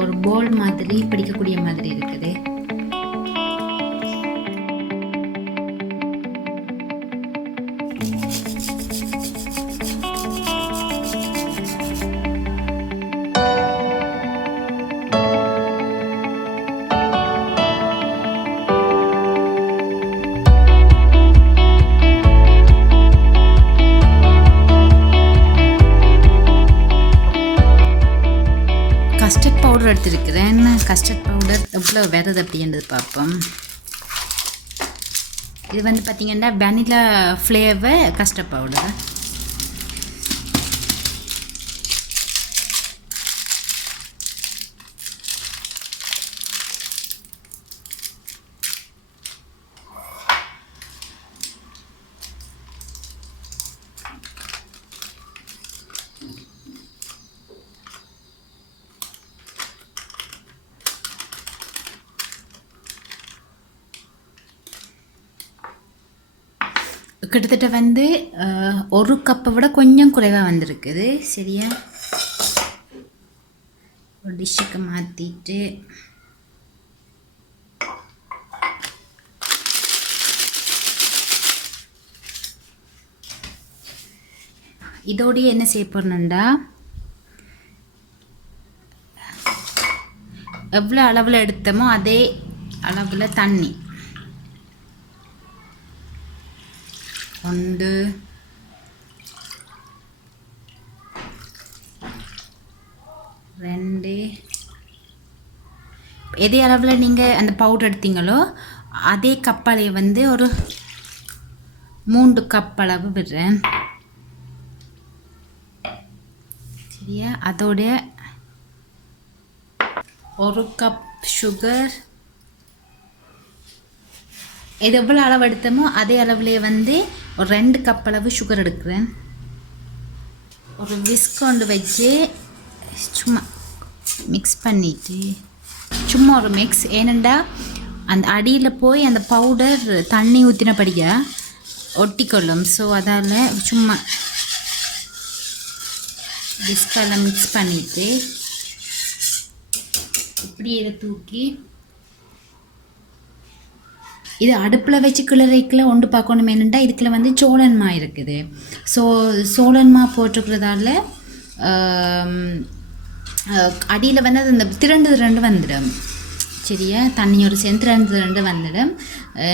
ஒரு போல் மாதிரி பிடிக்கக்கூடிய மாதிரி இருக்குது. கஸ்டர்ட் பவுடர் எடுத்துருக்கிறேன். கஸ்டர்ட் பவுடர் எவ்வளோ வருது அப்படின்றது பார்ப்போம். இது வந்து பார்த்திங்கன்னா வெனிலா ஃப்ளேவர் கஸ்டர்ட் பவுடர். கிட்டத்தட்ட வந்து ஒரு கப்பை விட கொஞ்சம் குறைவாக வந்திருக்குது. சரியா, ஒரு டிஷ்ஷுக்கு மாற்றிட்டு இதோடைய என்ன செய்ய போறேன்டா, எவ்வளோ அளவில் எடுத்தோமோ அதே அளவில் தண்ணி 1 2 எதே அளவில் நீங்கள் அந்த பவுடர் எடுத்தீங்களோ அதே கப்பாலே வந்து ஒரு 3 கப் அளவு விடுறேன். சரியா, அதோட 1 கப் சுகர். இது எவ்வளோ அளவு எடுத்தோமோ அதே அளவுலேயே வந்து ஒரு 2 கப் அளவு சுகர் எடுக்கிறேன். ஒரு விஸ்க் கொண்டு வச்சு சும்மா மிக்ஸ் பண்ணிவிட்டு சும்மா ஒரு மிக்ஸ். ஏனெண்டா அந்த அடியில் போய் அந்த பவுடர் தண்ணி ஊற்றினபடியாக ஒட்டிக்கொள்ளும். ஸோ அதால் சும்மா விஸ்கெல்லாம் மிக்ஸ் பண்ணிவிட்டு இப்படி இதை தூக்கி இது அடுப்பில் வச்சு கிளறிக்கல ஒன்று பார்க்கணும். என்னென்னா இதுக்குள்ள வந்து சோழன்மா இருக்குது. ஸோ சோழன்மா போட்டுக்கிறதால அடியில் வந்து அது இந்த திரண்டு வந்துடும். சரியா, தண்ணியோட சேர்ந்து திரண்டு வந்துடும்.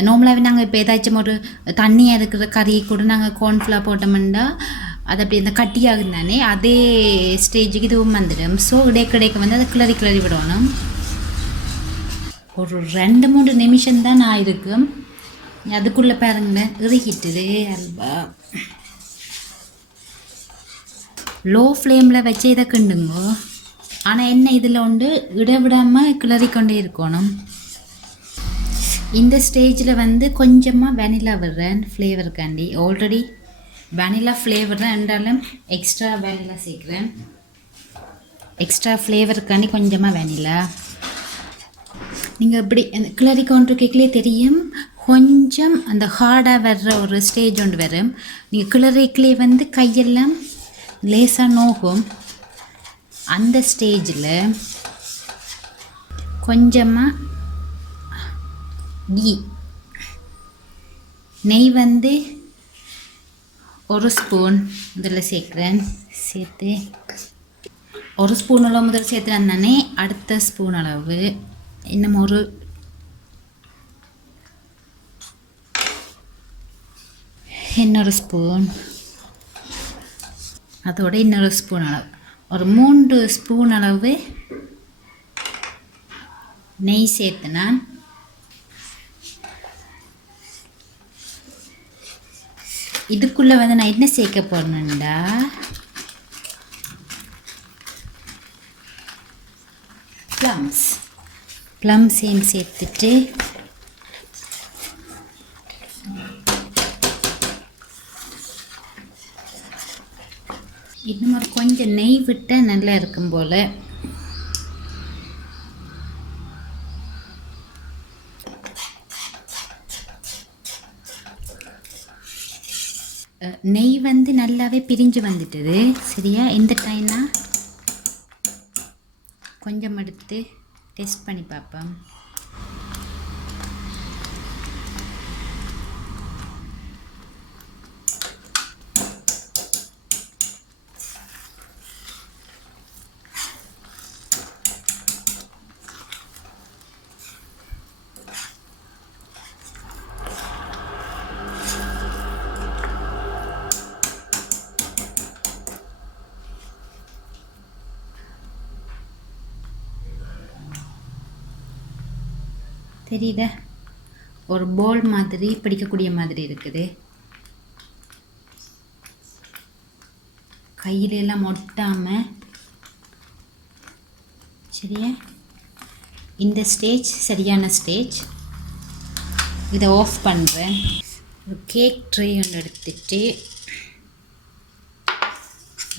நார்மலாகவே நாங்கள் இப்போ ஏதாச்சும் ஒரு தண்ணியாக இருக்கிற கறி கூட நாங்கள் கார்ன்ஃப்ளவர் போட்டோம்னா அது அப்படி இந்த கட்டியாகும் தானே, அதே ஸ்டேஜுக்கு இதுவும் வந்துடும். ஸோ இடைக்கிடைக்கு வந்து அதை கிளறி விடணும். ஒரு 2-3 நிமிஷம் தான் நான் இருக்கும். அதுக்குள்ளே பாருங்களேன் இறுகிட்டுது அல்வா. லோ ஃப்ளேமில் வச்சு இதை கிண்டுங்கோ. ஆனால் என்ன இதில் உண்டு விடாமல் கிளறி கொண்டே இருக்கணும். இந்த ஸ்டேஜில் வந்து கொஞ்சமாக வெனிலா விடுறேன் ஃப்ளேவருக்காண்டி. ஆல்ரெடி வெனிலா ஃப்ளேவர் தான் இருந்தாலும் எக்ஸ்ட்ரா வெனிலா சேர்க்குறேன். எக்ஸ்ட்ரா ஃப்ளேவருக்காண்டி கொஞ்சமாக வெனிலா. நீங்கள் இப்படி அந்த கிளறி கொண்டு கேட்கலே தெரியும், கொஞ்சம் அந்த ஹார்டாக வர்ற ஒரு ஸ்டேஜ் ஒன்று வரும். நீங்கள் கிளறிக்கலே வந்து கையெல்லாம் லேசாக நோகும். அந்த ஸ்டேஜில் கொஞ்சமாக நெய் வந்து 1 ஸ்பூன் இதில் சேர்க்குறேன். சேர்த்து 1 ஸ்பூன் அளவு முதல் சேர்த்துறேன் தானே. அடுத்த ஸ்பூன் அளவு இன்னும் இன்னொரு ஸ்பூன், அதோட இன்னொரு ஸ்பூன் அளவு, ஒரு 3 ஸ்பூன் அளவு நெய் சேர்த்துனான். இதுக்குள்ளே வந்து நான் என்ன சேர்க்க போறேன்டா, ப்ளம்ஸையும் சேர்த்துட்டு இன்னும் ஒரு கொஞ்சம் நெய் விட்டால் நல்லா இருக்கும் போல். நெய் வந்து நல்லாவே பிரிஞ்சு வந்துட்டுது. சரியா, இந்த டைம்னா கொஞ்சம் எடுத்து டெஸ்ட் பண்ணி பார்ப்போம். தெரியுதா, ஒரு போல் மாதிரி பிடிக்கக்கூடிய மாதிரி இருக்குது. கையிலெல்லாம் ஒட்டாமல். சரியா, இந்த ஸ்டேஜ் சரியான ஸ்டேஜ். இதை ஆஃப் பண்ணுறேன். ஒரு கேக் ட்ரே ஒன்று எடுத்துட்டு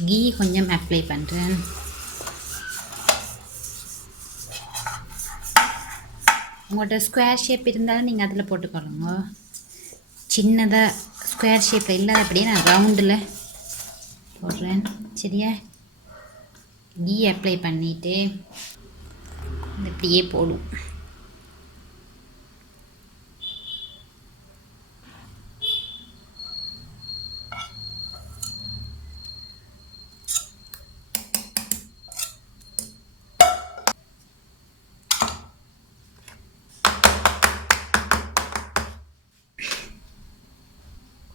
கீ கொஞ்சம் அப்ளை பண்ணுறேன். உங்கள்கிட்ட ஸ்கொயர் ஷேப் இருந்தாலும் நீங்கள் அதில் போட்டுக்கொள்ளுங்க. சின்னதாக ஸ்கொயர் ஷேப்பில் இல்லாத அப்படியே நான் ரவுண்டில் போடுறேன். சரியா, கீ அப்ளை பண்ணிவிட்டு இது இப்படியே போடும்.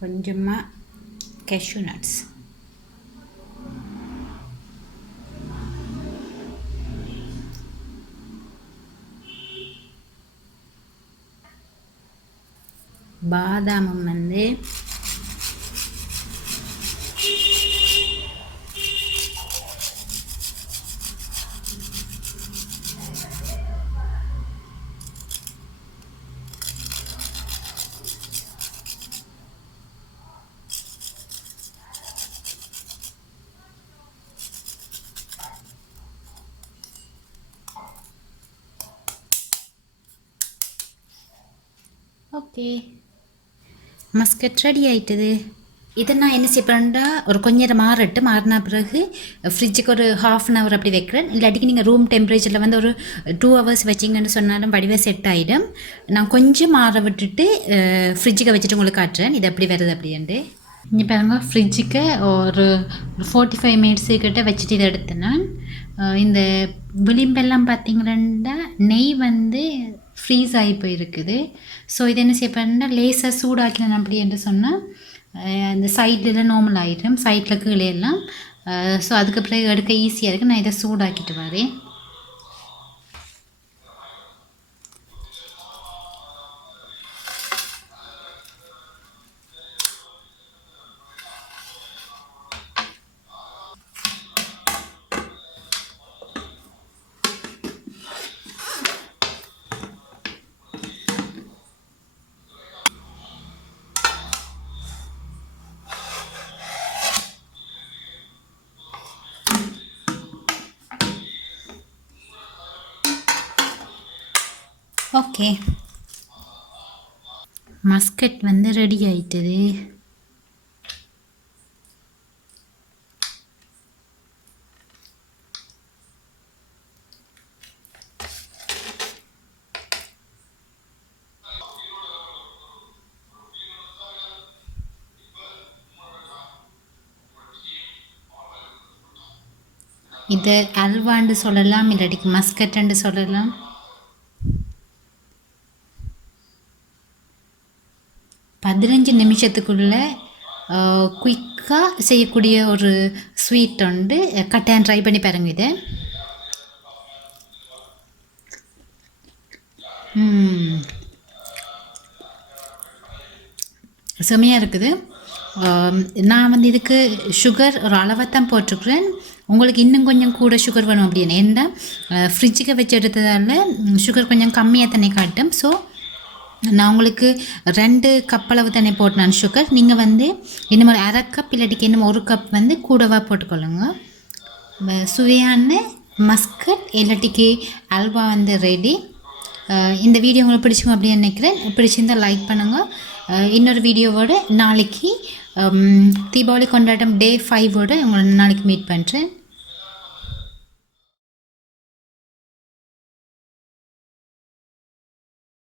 கொஞ்சமாக கேஷ்யூ நட்ஸ். பாதாமும் வந்து ஓகே, மஸ்கட் ரெடி ஆயிட்டது. இதை நான் என்ன செய்யப்பேன்டா, ஒரு கொஞ்ச நேரம் மாறினா பிறகு ஃப்ரிட்ஜுக்கு ஒரு 1/2 hour அப்படி வைக்கிறேன். இல்லாட்டிக்கு நீங்கள் ரூம் டெம்பரேச்சரில் வந்து ஒரு 2 hours வச்சிங்கன்னு சொன்னாலும் வடிவே செட் ஆகிடும். நான் கொஞ்சம் மாற விட்டுட்டு ஃப்ரிட்ஜுக்கு வச்சுட்டு உங்களுக்கு காட்டுறேன் இது எப்படி வருது அப்படின்ட்டு. இங்கே பாருங்க, ஃப்ரிட்ஜுக்கு ஒரு 45 minutes கிட்ட வச்சுட்டு இதை எடுத்தேன் நான். இந்த விளிம்பெல்லாம் பார்த்தீங்கன்னா நெய் வந்து ஃப்ரீஸ் ஆகி போயிருக்குது. ஸோ இது என்ன செய்யப்பேன்னா லேசாக சூடாக்கினேன் அப்படி என்று சொன்னால் அந்த சைடில் நார்மல் ஆகிடும், சைடில் கீழே எல்லாம். ஸோ அதுக்கு பிறகு எடுக்க ஈஸியாக இருக்குது. நான் இதை சூடாக்கிட்டு வரேன். ஓகே, மஸ்கட் வந்து ரெடி ஆயிட்டது. இது அல்வான்னு சொல்லலாம், இல்லாட்டிக்கு மஸ்கட்டுன்னு சொல்லலாம். பதினஞ்சு நிமிஷத்துக்குள்ளே குயிக்காக செய்யக்கூடிய ஒரு ஸ்வீட் உண்டு. கட்டாயம் ட்ரை பண்ணி பாருங்க. இதை செமையாக இருக்குது. நான் வந்து இதுக்கு சுகர் ஒரு அளவாக தான் போட்டிருக்கிறேன். உங்களுக்கு இன்னும் கொஞ்சம் கூட சுகர் வேணும் அப்படின்னு, ஏன்னா ஃப்ரிட்ஜுக்கு வச்சு எடுத்ததால் சுகர் கொஞ்சம் கம்மியாக தானே காட்டும். ஸோ நான் உங்களுக்கு 2 கப் அளவு தானே போட்டேன் சுகர். நீங்கள் வந்து இன்னும் ஒரு 1/2 கப் இல்லாட்டிக்கு இன்னும் 1 கப் வந்து கூடவா போட்டுக்கொள்ளுங்க. சுவையான மஸ்கட் இல்லாட்டிக்கு அல்வா வந்து ரெடி. இந்த வீடியோ உங்களுக்கு பிடிச்சிக்கும் அப்படின்னு நினைக்கிறேன். பிடிச்சிருந்தால் லைக் பண்ணுங்கள். இன்னொரு வீடியோவோடு நாளைக்கு தீபாவளி கொண்டாட்டம் Day 5 உங்களை நாளைக்கு மீட் பண்ணுறேன்.